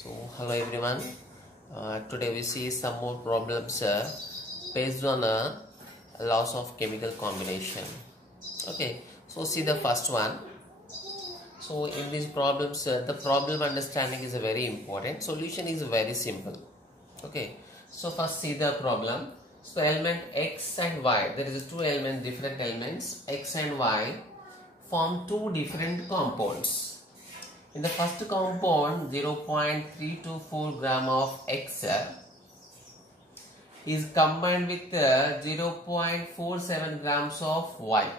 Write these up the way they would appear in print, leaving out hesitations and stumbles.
So hello everyone. Today we see some more problems based on laws of chemical combination. Okay, so see the first one. So in these problems, the problem understanding is very important. Solution is very simple. Okay, so first see the problem. So element X and Y, there is two elements, different elements X and Y form two different compounds. In the first compound, 0.324 gram of X is combined with 0.47 grams of Y.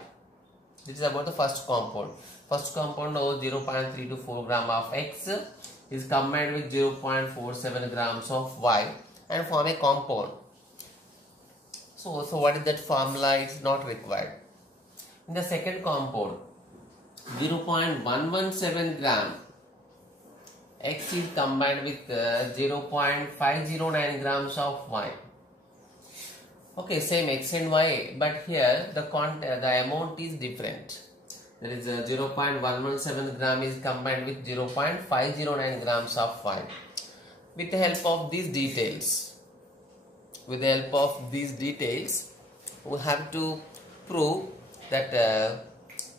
This is about the first compound. First compound of 0.324 gram of X is combined with 0.47 grams of Y and form a compound. So what is that formula? It's not required. In the second compound, 0.117 gram X is combined with 0.509 grams of Y. Okay, same X and Y, but here the amount is different. There is 0.117 gram is combined with 0.509 grams of Y. With the help of these details, we have to prove that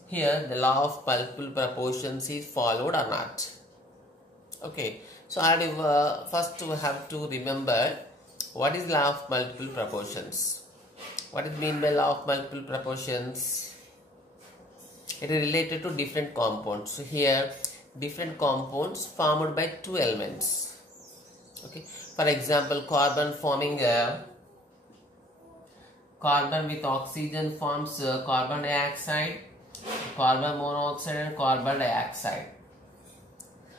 here the law of multiple proportions is followed or not. Okay, so first we have to remember what is law of multiple proportions. What is mean by law of multiple proportions? It is related to different compounds. So here different compounds formed by two elements. Okay, for example, carbon forming carbon with oxygen forms carbon dioxide, carbon monoxide and carbon dioxide.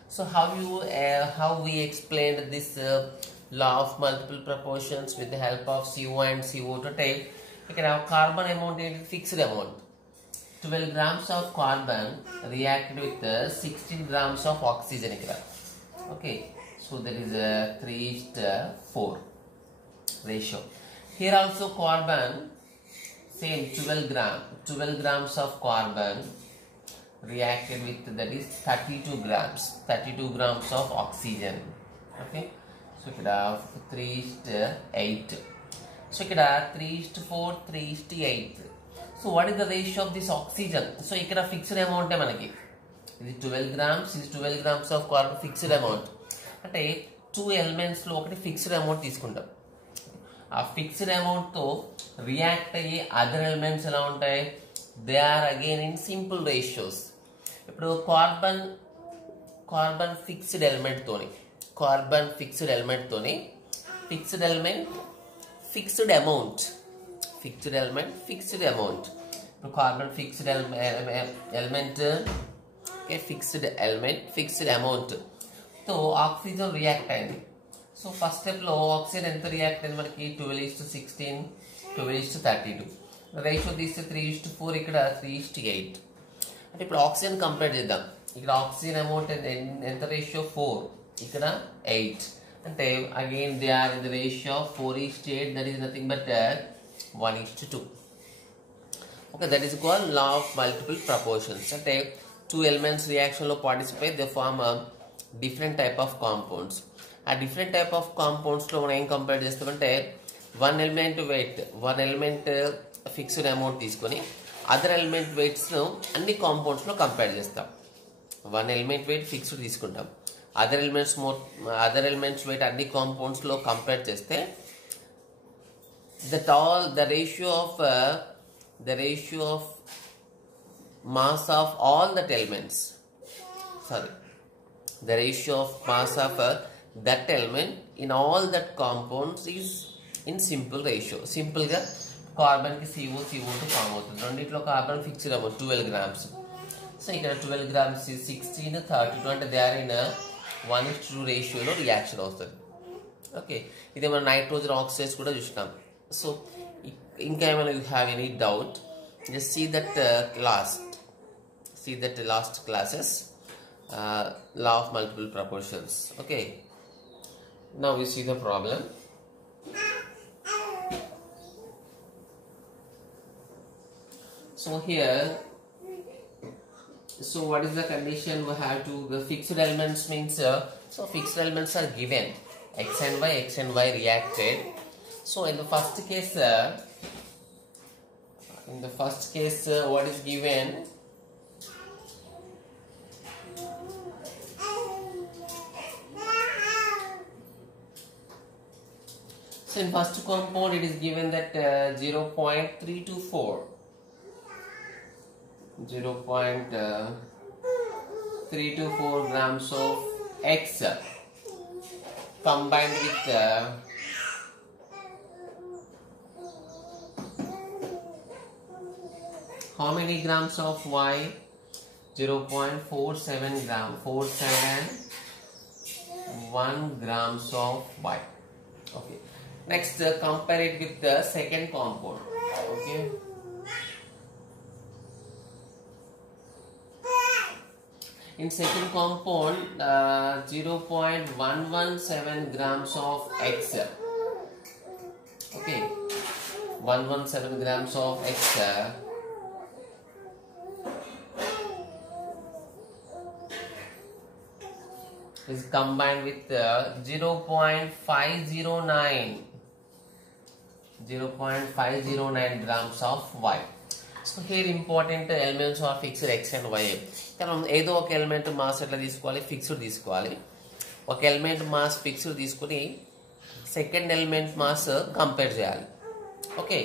So how we explained this law of multiple proportions with the help of CO and CO2 type. We can have carbon amount in fixed amount. 12 grams of carbon reacted with 16 grams of oxygen. Okay, so there is a 3:4 ratio. Here also carbon, same 12 grams of carbon reacted with, that is 32 grams of oxygen. Okay, so here 3:8. So here 3:4, 3:8. So what is the ratio of this oxygen? So here fixed amount manaki. This is 12 grams. This is 12 grams of carbon fixed amount. Ante two elements lo okati fixed amount తీసుకుంటాం. ఆ fixed amount తో react అయ్యే other elements ఎలా ఉంటాయి? They are again in simple ratios. ఇప్పుడు carbon fixed element తోని fixed amount ఇప్పుడు carbon fixed amount తో ఆక్సిజన్ రియాక్ట్ అయింది. సో ఫస్ట్ స్టెప్ లో ఆక్సిజన్ ఎంత రియాక్ట్ అయింది మనకి? 12:16, 12:32. రేషియో తీస్తే 3:4, ఇక్కడ 3:8. అంటే ఇప్పుడు ఆక్సిజన్ కంపేర్ చేద్దాం. ఇక్కడ ఆక్సిజన్ అమౌంట్ ఎంత రేషియో? 4, ఇక్కడ 8. అంటే again they are in the ratio 4:8. That is nothing but 1:2. Okay, that is called law of multiple proportions. అంటే టూ ఎలిమెంట్స్ రియాక్షన్ లో participate, they form different type of compounds. ఆ different type of compounds లో మనం ఏం compare చేస్తామంటే one element fixed amount తీసుకొని other element weights అన్ని compounds లో కంపేర్ చేస్తాం. వన్ ఎలిమెంట్ వెయిట్ ఫిక్స్డ్ తీసుకుంటాం, అదర్ ఎలిమెంట్స్ వెయిట్ అన్ని కాంపౌండ్స్ లో కంపేర్ చేస్తే the ratio of mass of all that elements, the ratio of mass of that element in all that compounds is in simple ratio. Simple గా carbon కి CO2 form అవుతుంది. రెండిట్లో carbon fixed amount 12 grams. So ఇక్కడ 12 grams 16, 32 అంటే they are in 1:2 రేషియోలో reaction అవుతుంది. Okay, ఇదే మనం నైట్రోజన్ ఆక్సైడ్స్ కూడా చూసినాం. సో ఇంకా ఏమైనా you have any doubt, just see that last classes law of multiple proportions. Okay, now we see the problem. So here So what is the condition? We have to, the fixed elements means, so fixed elements are given, x and y reacted. So in the first case, what is given? So in first compound it is given that 0.324 grams of X combined with how many grams of Y? 0.47 gram, 471 grams of Y. Okay. Next, compare it with the second compound. Okay. In second compound, 0.117 grams of X. Okay. 117 grams of X is combined with 0.509 grams of Y. So here important elements are fixed X and Y. మనం ఏదో ఒక element mass ఎట్లా తీసుకోవాలి, fixed తీసుకోవాలి. ఒక element mass fixed తీసుకుని second element mass compare చేయాలి. Okay,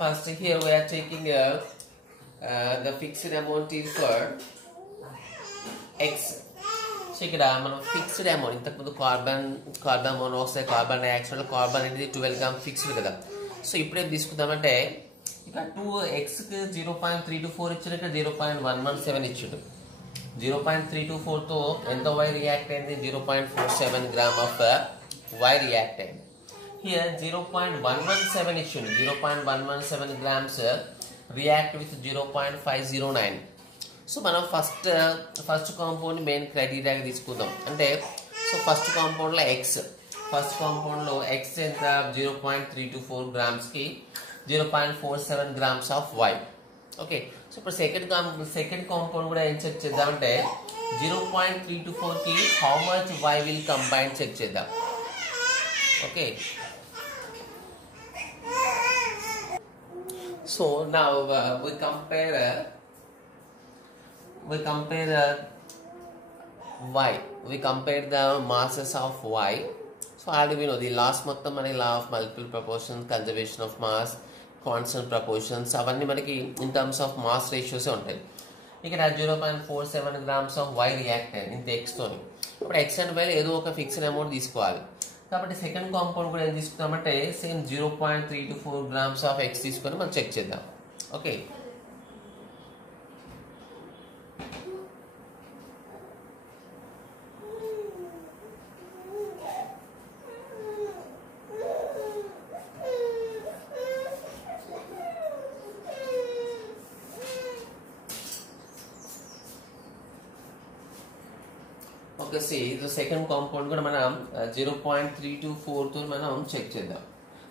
first here we are taking the fixed amount is for X. So ఇక్కడ మనం ఫిక్స్డ్ అమౌంట్, ఇంతకుముందు carbon monoxide, carbon dioxide, carbon అనేది 12 గ్రామ్ ఫిక్స్డ్ కదా. సో ఇప్పుడు ఏం తీసుకుందామంటే ఇక్కడ 2xకి 0.324 ఇచ్చాడు, ఇక్కడ 0.117 ఇచ్చాడు. 0.324తో ఎంత Y రియాక్ట్ అయింది? 0.47 గ్రామ్ ఆఫ్ Y రియాక్ట్ అయింది. హియర్ 0.117 ఇచ్చాడు, 0.117 గ్రామ్స్ రియాక్ట్ విత్ 0.509. సో మనం ఫస్ట్ కాంపౌండ్ మెయిన్ క్రైటీరియాగా తీసుకుందాం. అంటే సో ఫస్ట్ కాంపౌండ్లో ఎక్స్ ఎంత? 0.324 గ్రామ్స్కి 0.47 grams of Y. Okay, so ఇప్పుడు సెకండ్ కాంపౌండ్ కూడా ఏం చెక్ చేద్దామంటే 0.324కి how much Y will combine check చేద్దాం. Okay, so now we compare the masses of Y. So already we know the last మొత్తం మనకి law of multiple proportions, conservation of mass, constant proportions అవన్నీ మనకి in terms of mass ratios ఉంటాయి. ఇక్కడ 0.47 grams of Y react అయ్యింది ఇంత X తోని. ఇప్పుడు X అండ్ Y ఏదో ఒక ఫిక్స్డ్ అమౌంట్ తీసుకోవాలి. కాబట్టి సెకండ్ కాంపౌండ్ కూడా ఏం తీసుకుందామంటే సేమ్ 0.324 grams of X తీసుకొని మనం చెక్ చేద్దాం. Okay, okay, see the second compound కూడా మనం 0.324 తో మనం చెక్ చేద్దాం.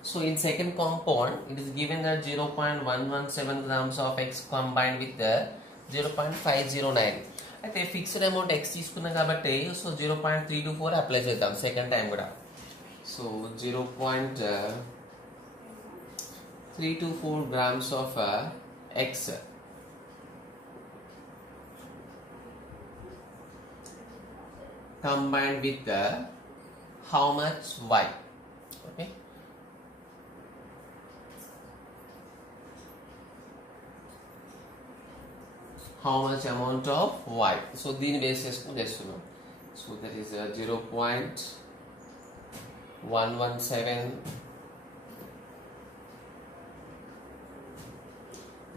So in second compound it is given that 0.117 grams of X combined with 0.509. అయితే ఫిక్స్డ్ అమౌంట్ X తీసుకున్నాం కాబట్టి సో 0.324 అప్లై చేద్దాం సెకండ్ టైం కూడా. So 0.324 grams of X combined with how much Y. Okay, how much amount of Y. So దీని base చేసుకుని చేస్తున్నాం. So that is 0.117.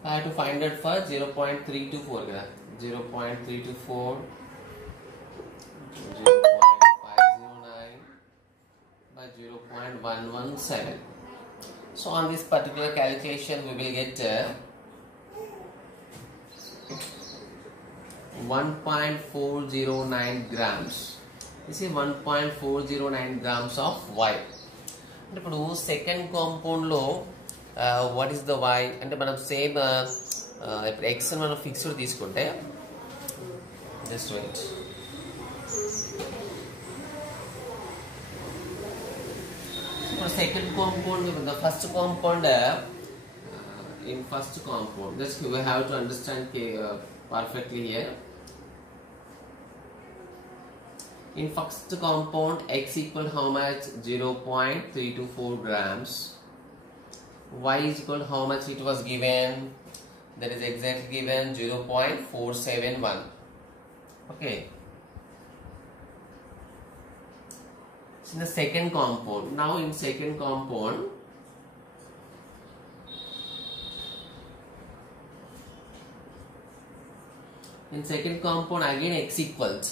I have to find it for 0.324 కదా. 0.324 0.509 by 0.117. So on this particular calculation we will get 1.409 grams. This is 1.409 grams of Y. అంటే ఇప్పుడు second compound లో what is the Y అంటే మనం same ఇప్పుడు x మనం fixed తీసుకుంటే just wait. ఇప్పుడు second compound, the first compound in first compound, just we have to understand perfectly here. In first compound x equal how much? 0.324 grams. Y is equal how much it was given? That is exactly given 0.471. Okay. So in the second compound, now in second compound, again x equals,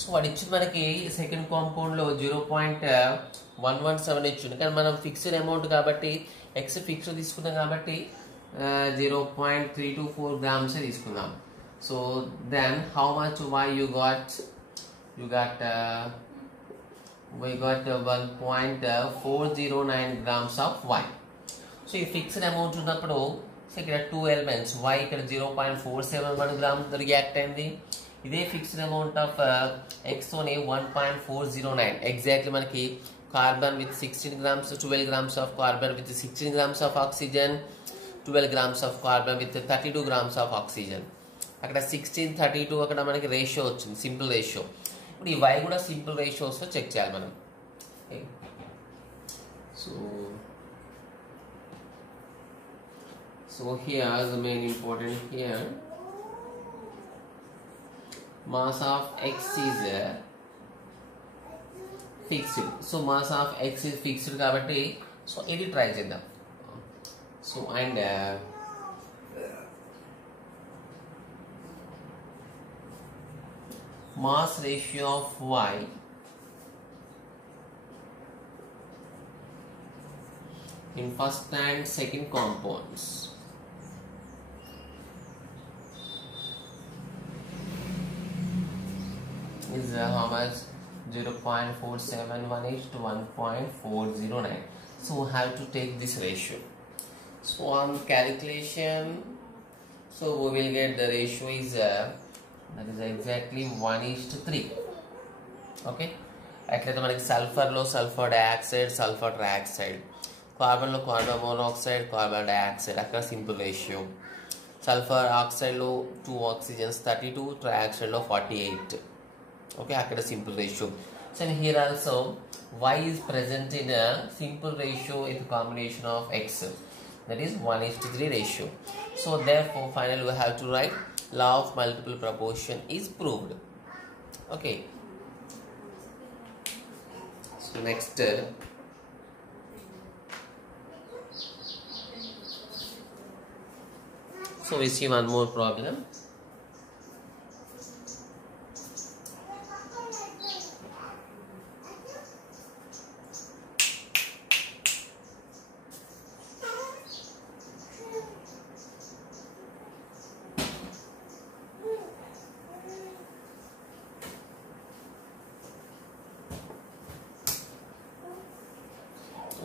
so వాడు ఇచ్చింది మనకి second కాంపౌండ్లో 0.117 ఇచ్చింది, కానీ మనం fixed amount కాబట్టి x fixed తీసుకున్నాం కాబట్టి 0.324 grams తీసుకుందాం. So then how much y you got 1.409 grams of y. So ఈ ఫిక్స్డ్ అమౌంట్ ఉన్నప్పుడు సో ఇక్కడ 2 elements y ఇక్కడ 0.471 grams రియాక్ట్ అయింది. ఇదే ఫిక్స్డ్ అమౌంట్ ఆఫ్ ఎక్స్ తోని 1.409 ఎగ్జాక్ట్లీ మనకి carbon with 16 grams, 12 grams of carbon with 16 grams of oxygen, 12 grams of carbon with 32 grams of oxygen. అక్కడ 16:32 అక్కడ మనకి రేషియో వచ్చింది, సింపుల్ రేషియో. ఇప్పుడు ఈ y కూడా సింపుల్ రేషియోస్తో చెక్ చేయాలి మనం. So here the main important here, mass of x is fixed. So mass of x is fixed కాబట్టి సో ఇది ట్రై చేద్దాం. So and mass ratio of y in first and second compounds is how much? 0.471 to 1.409. So we have to take this ratio. So on calculation, so we will get the ratio is that is exactly 1:3. Okay. అట్లయితే మనకి సల్ఫర్లో sulphur dioxide, sulphur trioxide, కార్బన్లో carbon monoxide, carbon dioxide, అక్కడ simple ratio. Sulphur ఆక్సైడ్లో 2 oxygens 32, ట్రైఆక్సైడ్లో 48. Okay, akkada simple ratio. So here also y is present in a simple ratio in the combination of x, that is 1:3 ratio. So therefore finally we have to write law of multiple proportion is proved. Okay, so next so we see one more problem.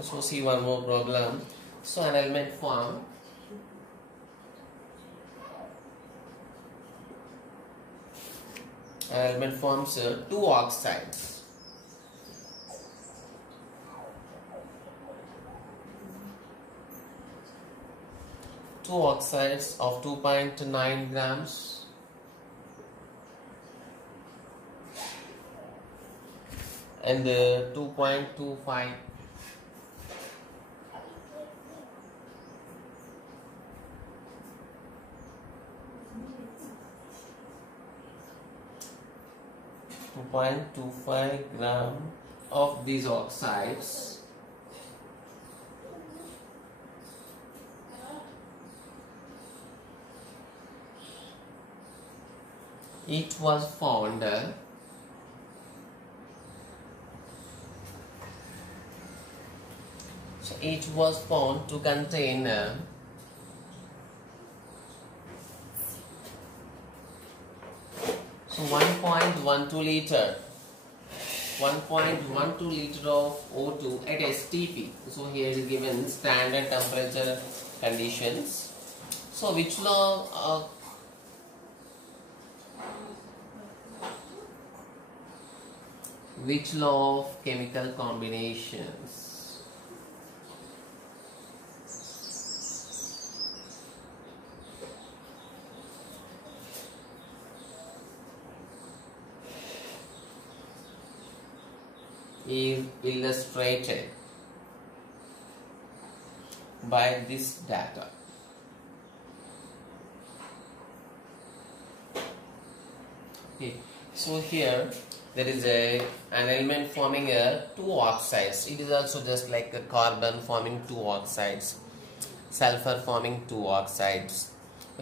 So see one more problem. So an element forms 2 oxides. Two oxides of 2.9 grams and 2.25 2.25 gram of these oxides it was found to contain 1.12 liter of O2 at STP. So here is given standard temperature conditions. So which law of chemical combinations is illustrated by this data? Okay, so here there is an element forming two oxides. It is also just like a carbon forming two oxides, sulfur forming two oxides.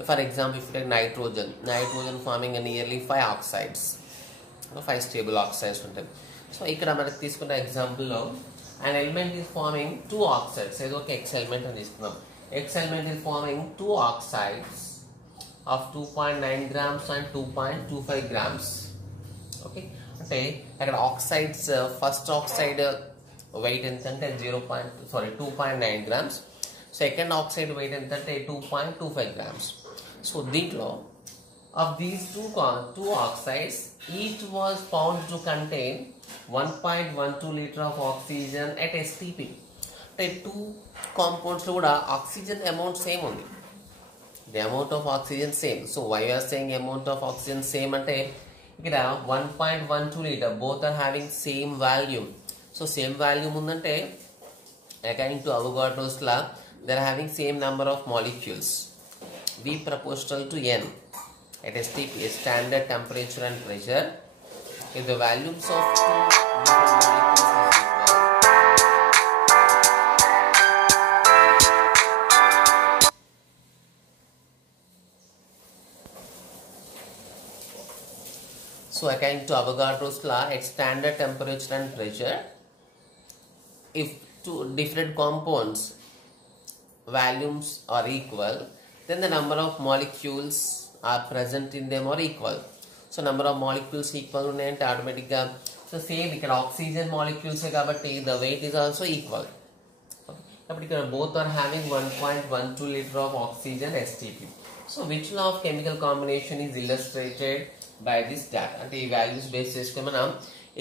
For example, if you take nitrogen forming nearly 5 oxides, 5 stable oxides. So here we take an example of an element is forming two oxides. Say okay, X element and this X element is forming two oxides of 2.9 grams and 2.25 grams. Okay, like oxides, first oxide weight entante 2.9 grams, second oxide weight entante 2.25 grams. So దీంట్లో of these two oxides, each was found to contain 1.12 liter of oxygen at STP. Two compounds lo kuda oxygen amount same undi. The amount of oxygen same. So why you are saying amount of oxygen same ante ikkada 1.12 liter, both are having same volume. So same volume undante according to Avogadro's law they are having same number of molecules, V proportional to N at STP, standard temperature and pressure. If the volumes of two different molecules is equal, so according to Avogadro's law, at standard temperature and pressure, if two different compounds volumes are equal, then the number of molecules are present in them are equal. So number of molecules equal and automatically so same ఇక్కడ oxygen molecules కాబట్టి the weight is also equal. కాబట్టి ఇక్కడ both are having 1.12 liter of oxygen STP. So which law of chemical combination is illustrated by this data? అంటే ఈ values base చేసుకొని మనం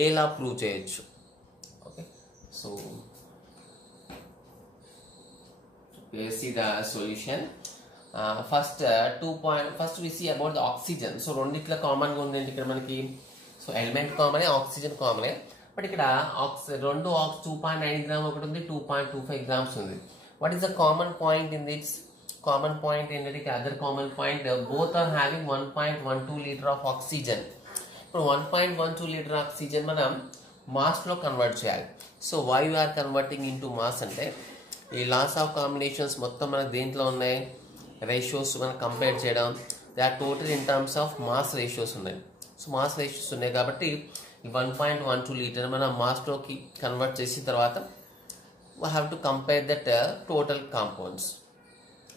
ఏ లా prove చేయొచ్చు. Okay, so let's see the solution. First we see about the oxygen. So రెండిట్ల common గా ఉంది ఇక్కడ మనకి. So element common, oxygen common, but ఇక్కడ రెండు 2.9 గ్రామ్ ఒకటి ఉంది, 2.25 గ్రామ్స్ ఉంది. What is the common point in this? Common point ఏంటంటే other common point both are having 1.12 litre of oxygen. ఇప్పుడు 1.12 లీటర్ ఆక్సిజన్ మనం మాస్ లో కన్వర్ట్ చేయాలి. So why you are converting into mass అంటే ఈ లాస్ ఆఫ్ కాంబినేషన్స్ మొత్తం మనకు దేంట్లో ఉన్నాయి, రేషియోస్ మనం కంపేర్ చేయడం, they are total in terms of mass ratios ఉన్నాయి. సో మాస్ రేషియోస్ ఉన్నాయి కాబట్టి 1.12 లీటర్ మనం మాస్లోకి కన్వర్ట్ చేసిన తర్వాత we have to compare that total compounds.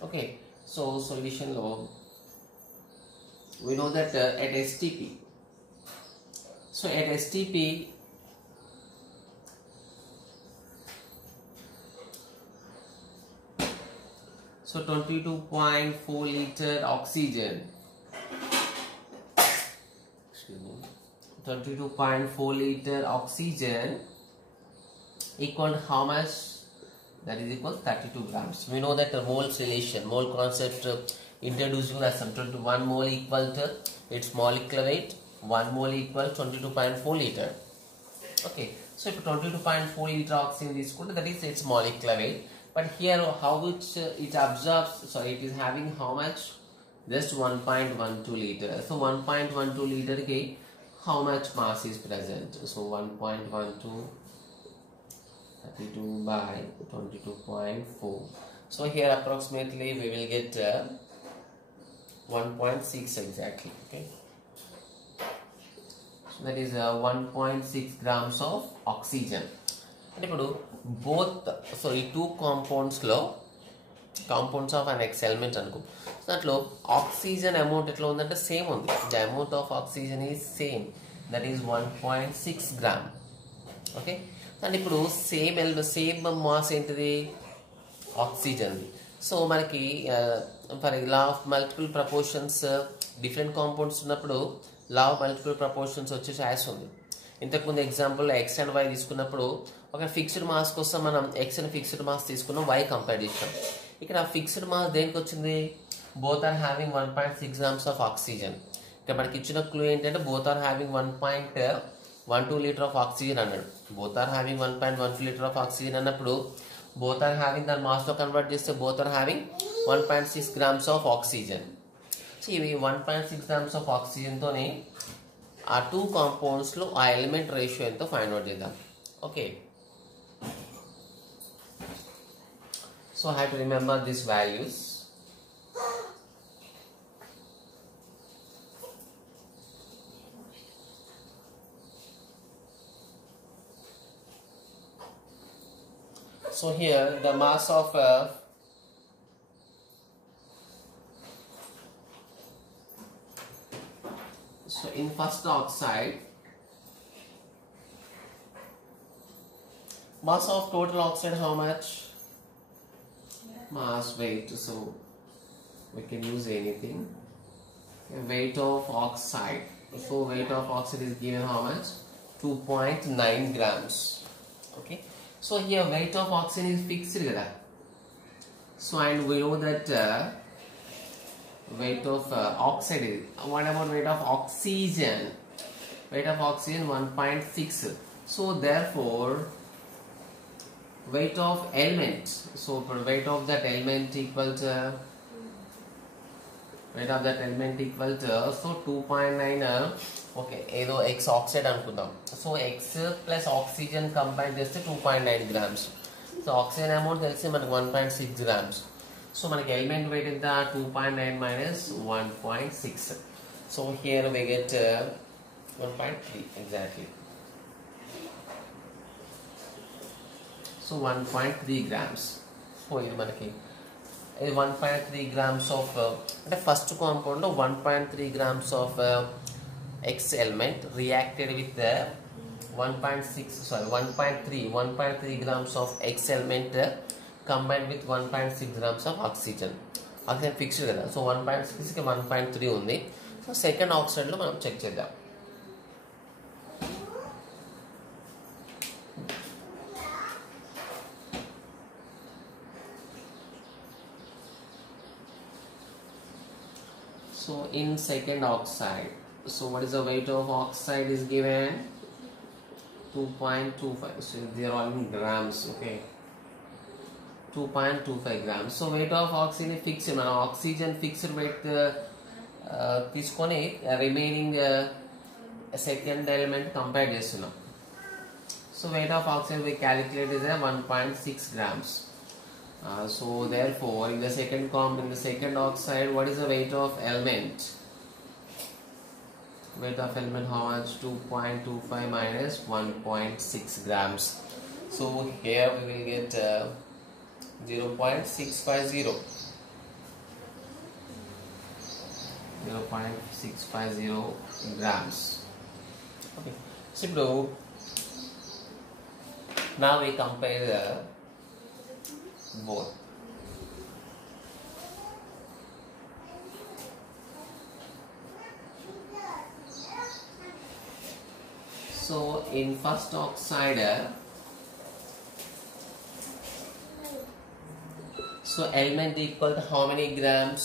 Okay, so solution lo we know that at STP, so at STP so 22.4 liter oxygen, 22.4 liter oxygen equal to how much? That is equal to 32 grams. We know that the moles relation, mole concept introduced as 1 mole equal to its molecular weight, 1 mole equal to 22.4 liter. Okay, so if 22.4 liter oxygen is equal to, that is its molecular weight. But here how it absorbs, so it is having how much? Just 1.12 liter. So 1.12 liter ke how much mass is present? So 1.12 32 by 22.4. So here approximately we will get 1.6 exactly. Okay, so that is 1.6 grams of oxygen. And ఇప్పుడు both, so ఈ two compounds లో compounds of an X element అనుకో, so దాంట్లో oxygen amount ఎట్లా ఉందంటే same ఉంది. The amount of oxygen is same, that is 1.6 gram. Okay, and ఇప్పుడు same mass ఏంటిది? ఆక్సిజన్. సో మనకి for law of multiple proportions different compounds ఉన్నప్పుడు law of multiple proportions వచ్చే ఛాయిస్ ఉంది. ఇంతకుముందు ఎగ్జాంపుల్ x అండ్ y తీసుకున్నప్పుడు ఒక fixed mass కోసం మనం x అని ఫిక్స్డ్ మాస్ తీసుకున్నాం, y కంపేర్ చేసాం. ఇక్కడ ఫిక్స్డ్ మాస్ దేనికి వచ్చింది? Both are having 1.6 grams of oxygen. ఇక్కడ మనకి ఇచ్చిన క్లూ ఏంటంటే both are having 1.12 litre of oxygen అన్నాడు. Both are having 1.12 litre of oxygen అన్నప్పుడు బోత్ ఆర్ హ్యావింగ్ దాని మాస్లో కన్వర్ట్ చేస్తే both are having 1.6 grams of oxygen. So ఇవి 1.6 grams ఆఫ్ ఆక్సిజన్తోనే ఆ టూ కాంపౌండ్స్లో ఆ ఎలిమెంట్ రేషియో ఎంతో ఫైండ్ అవుట్ చేద్దాం. Okay, so I have to remember this values. So here the mass of so in first oxide, mass of total oxide how much? Mass weight, so we can use anything. Weight of oxide, so weight of oxide is given how much? 2.9 grams. Okay, so here weight of oxygen is fixed kada. So and we know that weight of oxide is, what about weight of oxygen? Weight of oxygen 1.6. so therefore weight of element, so weight of that element equal to so 2.9 okay ఏదో X oxide అనుకుందాం. So X plus oxygen combine చేస్తే 2.9 grams. So oxygen amount తెలిసి మనకి 1.6 grams. So మనకి element weight ఎంత? 2.9 minus 1.6. So here we get 1.3 exactly. So 1.3 grams. So ఇది మనకి 1.3 grams of అంటే first compound 1.3 grams of X element reacted with the 1.3 grams of X element combined with 1.6 grams of oxygen. Oxygen fixed కదా. So 1.6 కి 1.3 ఉంది. So second oxide లో మనం check చేద్దాం. So in second oxide, so what is the weight of oxide is given? 2.25. so they are all in grams. Okay, 2.25 grams. so weight of oxygen fixed, మన oxygen fixed weight తీసుకొని remaining second element compare చేస్తున్నాం. So weight of oxygen we calculate is 1.6 grams. So therefore in the second oxide, what is the weight of element? Weight of element how much? 2.25 minus 1.6 grams. So here we will get 0.650 grams. Okay, so now we compare the both. So in first oxide, so element equal to how many grams?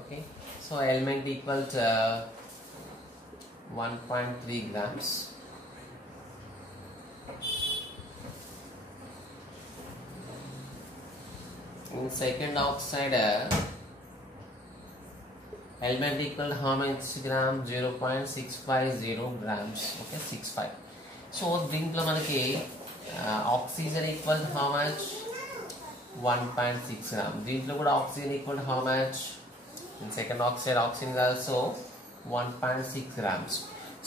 Okay, so element equal to 1.3 grams. In second oxide, element equal to how much gram? 0.650 grams. Okay, 65. So దీంట్లో మనకి oxygen equal to how much? 1.6 gram. దీంట్లో కూడా oxygen equal to how much? In second oxide, oxygen is also 1.6 grams.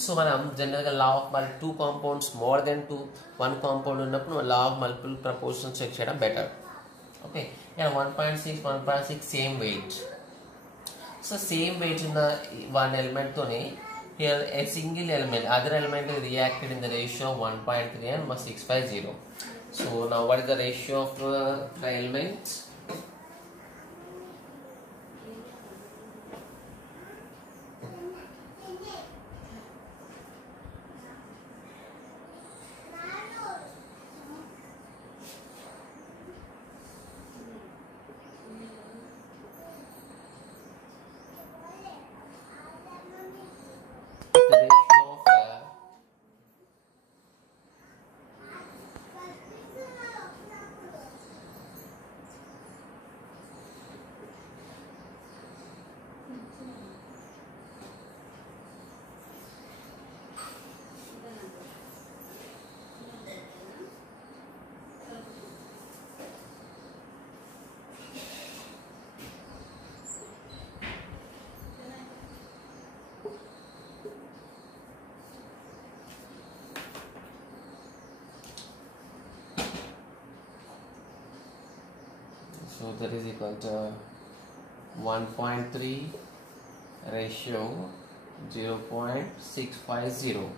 So మనం జనరల్గా law of multi two compounds more than one compound ఉన్నప్పుడు law of multiple proportions check చేయడం better. Okay, ఇక్కడ 1.6 same weight. So same weight ఉన్న one element తోని here a single element other element reacted in the ratio 1.3 and 650. So now what is the ratio of the elements? So that is equal to 1.3 ratio 0.650.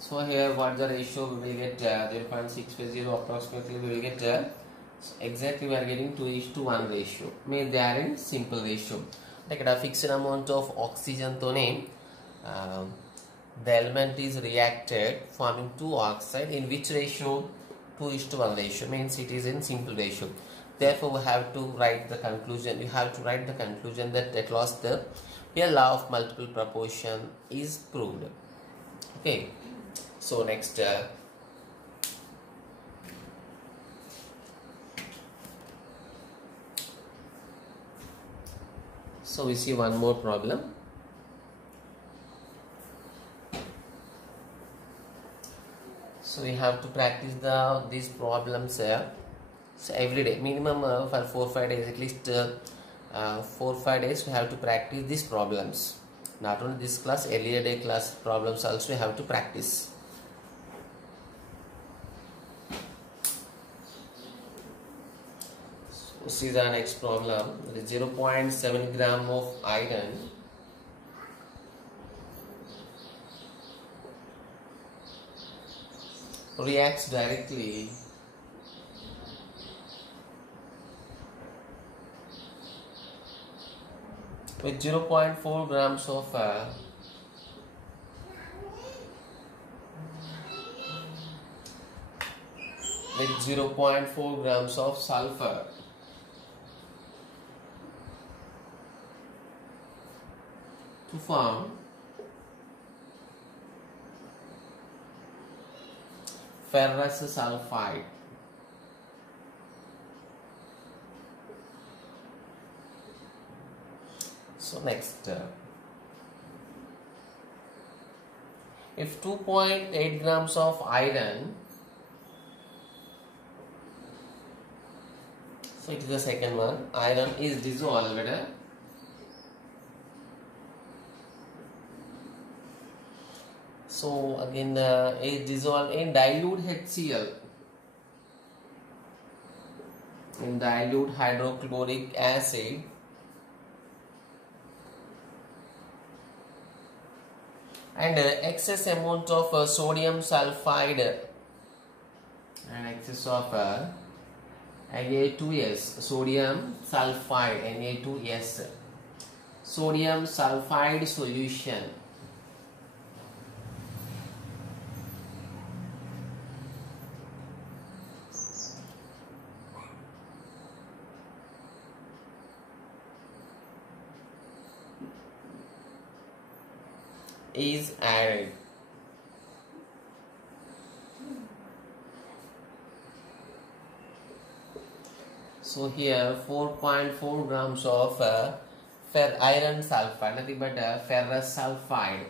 So here what the ratio we will get 0.650 approximately we will get exactly we are getting 2:1 ratio. May they are in simple ratio. Like a fixed amount of oxygen tone the element is reacted forming two oxide in which ratio 2:1 ratio means it is in simple ratio. Therefore we have to write the conclusion. You have to write the conclusion that at last the law of multiple proportion is proved. Okay. So next so we see one more problem. So we have to practice these problems so every day, minimum for 4-5 days, at least 4-5 days we have to practice these problems. Not only this class, earlier day class problems also we have to practice. So see the next problem. The 0.7 gram of iron reacts directly with 0.4 grams of with 0.4 grams of sulfur to form ferrous sulfide. So next, if 2.8 grams of iron, so it is the second one, iron is dissolved so again is dissolved in dilute HCl, in dilute hydrochloric acid, and excess amount of sodium sulfide and excess of Na2S, sodium sulfide, Na2S, sodium sulfide solution is added. So here 4.4 grams of iron sulfide, nothing but ferrous sulfide.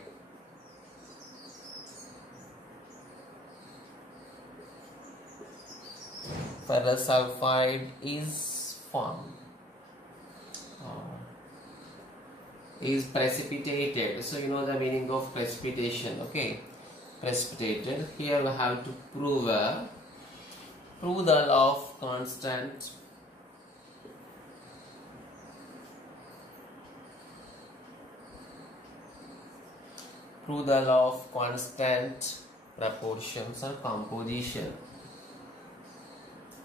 Ferrous sulfide is formed. Is precipitated. So you know the meaning of precipitation. Okay, precipitated. Here we have to prove the law of constant proportions or composition.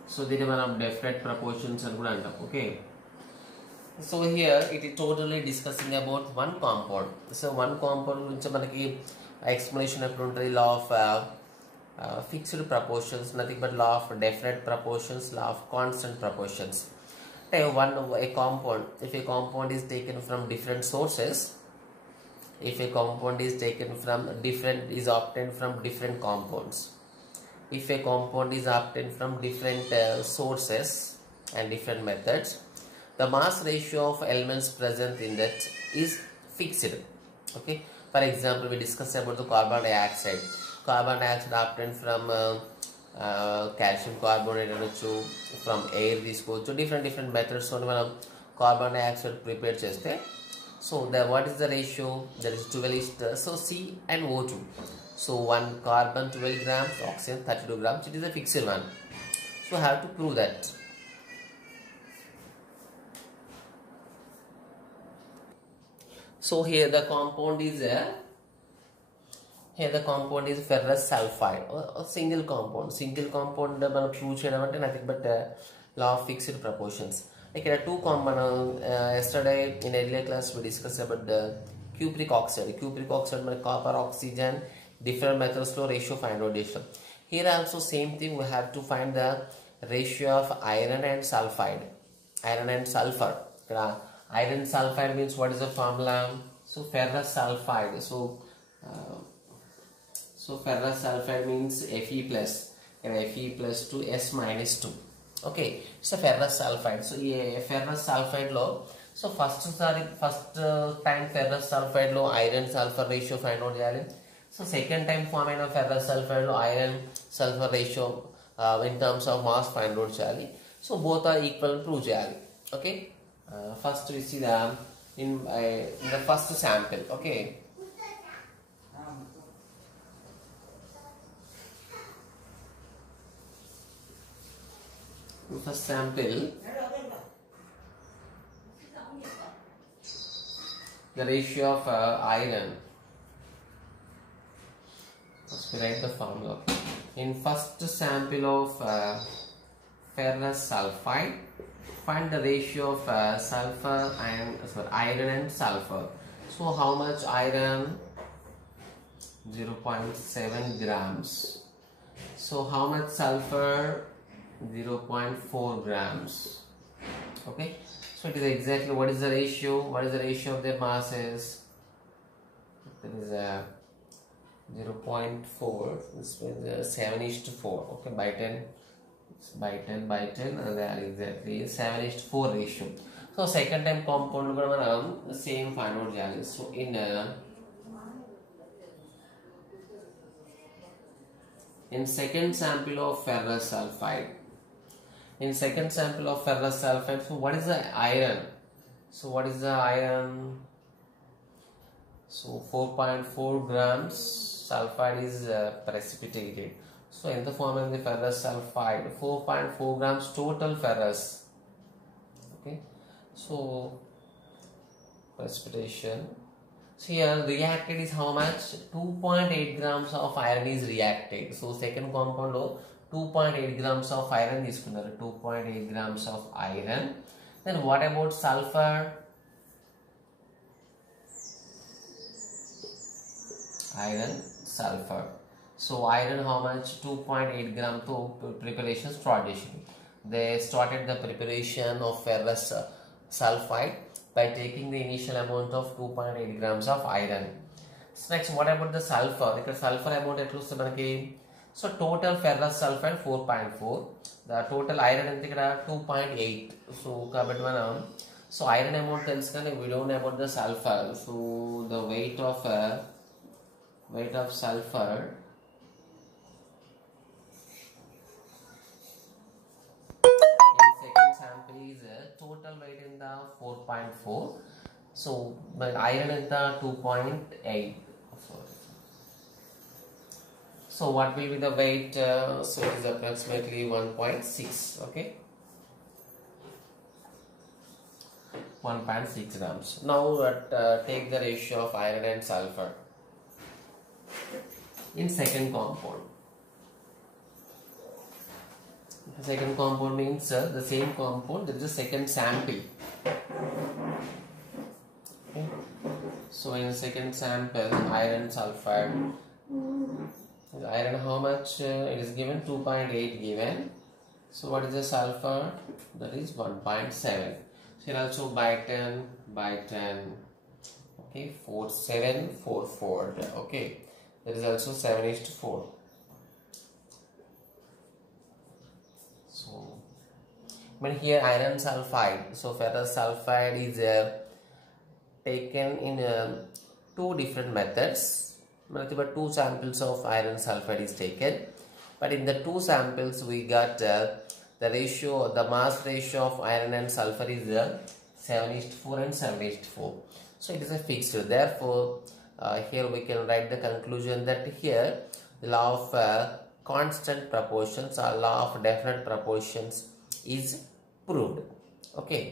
So the one of definite proportions and good. Okay. So here it is totally discussing about one compound. So one compound which manaki explanation of law of fixed proportions, nothing but law of definite proportions, law of constant proportions. A compound, if a compound is taken from different sources, if a compound is obtained from different compounds, if a compound is obtained from different sources and different methods, the mass ratio of elements present in that is fixed. Okay. For example, we discussed about the carbon dioxide. Carbon dioxide obtained from calcium carbonate from air. This goes to different methods. So carbon dioxide prepared cheste. So what is the ratio? There is 12 so C and O2. So one carbon 12 grams, oxygen 32 grams. It is a fixed one. So I have to prove that. So here the compound is ferrous sulfide, or single compound. Single compound మనం prove చేయడం అంటే nothing but law of fixed proportions. ఇక్కడ two compound yesterday in earlier class we discussed about the cupric oxide. Cupric oxide మన copper oxygen different methods లో ratio find out చేస్తాం. Here also same thing, we have to find the ratio of iron and sulfide. Iron and sulfur. Iron sulfide means what is the formula? So ferrous sulfide. So ferrous sulfide means Fe plus, Fe plus 2 S minus 2. Okay, so ferrous sulfide. So yeah, ferrous sulfide law. So first time ferrous sulfide law iron sulfur ratio find out cheyali. So second time forming of ferrous sulfide law iron sulfur ratio in terms of mass find out cheyali. So both are equal prove cheyali. Okay, first we see the in the first sample. Okay, first sample, the ratio of iron. Let's write the formula. In first sample of ferrous sulfide, find the ratio of iron and sulfur. So how much iron? 0.7 grams. So how much sulfur? 0.4 grams. Okay, so it is exactly what is the ratio? What is the ratio of their masses? That is 0.4. This means 7:4. Okay, by 10, by 10, and they are exactly 7:4 ratio. So second time compound kuda manam same find out cheyali. So in second sample of ferrous sulfide. In second sample of ferrous sulfide, so what is the iron? So what is the iron? So 4.4 grams sulfide is precipitated. So in the form of the ferrous sulfide, 4.4 grams total ferrous. Okay, so precipitation. So here reacted is how much? 2.8 grams of iron is reacted. So second compound 2.8 grams of iron is 2.8 grams of iron. Then what about sulfur? Iron, sulfur. So iron how much? 2.8 gram to preparation started. They started the preparation of ferrous sulfide by taking the initial amount of 2.8 grams of iron. So next, what about the sulfur? Because sulfur amount at least so total ferrous sulfide 4.4. The total iron is 2.8. So so iron amount tells we don't know about the sulfur. So the weight of sulfur in second sample is total weight in the 4.4. So but iron is the 2.8. So what will be the weight? So it is approximately 1.6. Okay, 1.6 grams. Now take the ratio of iron and sulfur in second compound. The second compound means the same compound. There is a second sample. Okay. So in second sample, iron sulfide. Iron how much? It is given 2.8 given. So what is the sulfur? That is 1.7. So here also by 10. Okay, 4.744. Okay, there is also 7:4. So but here iron sulfide. So ferrous sulfide is taken in two different methods. But two samples of iron sulfide is taken, but in the two samples we got the ratio, the mass ratio of iron and sulfur is 7:4 and 7:4. So it is a fixed. Therefore here we can write the conclusion that here the law of constant proportions or law of definite proportions is proved. Okay.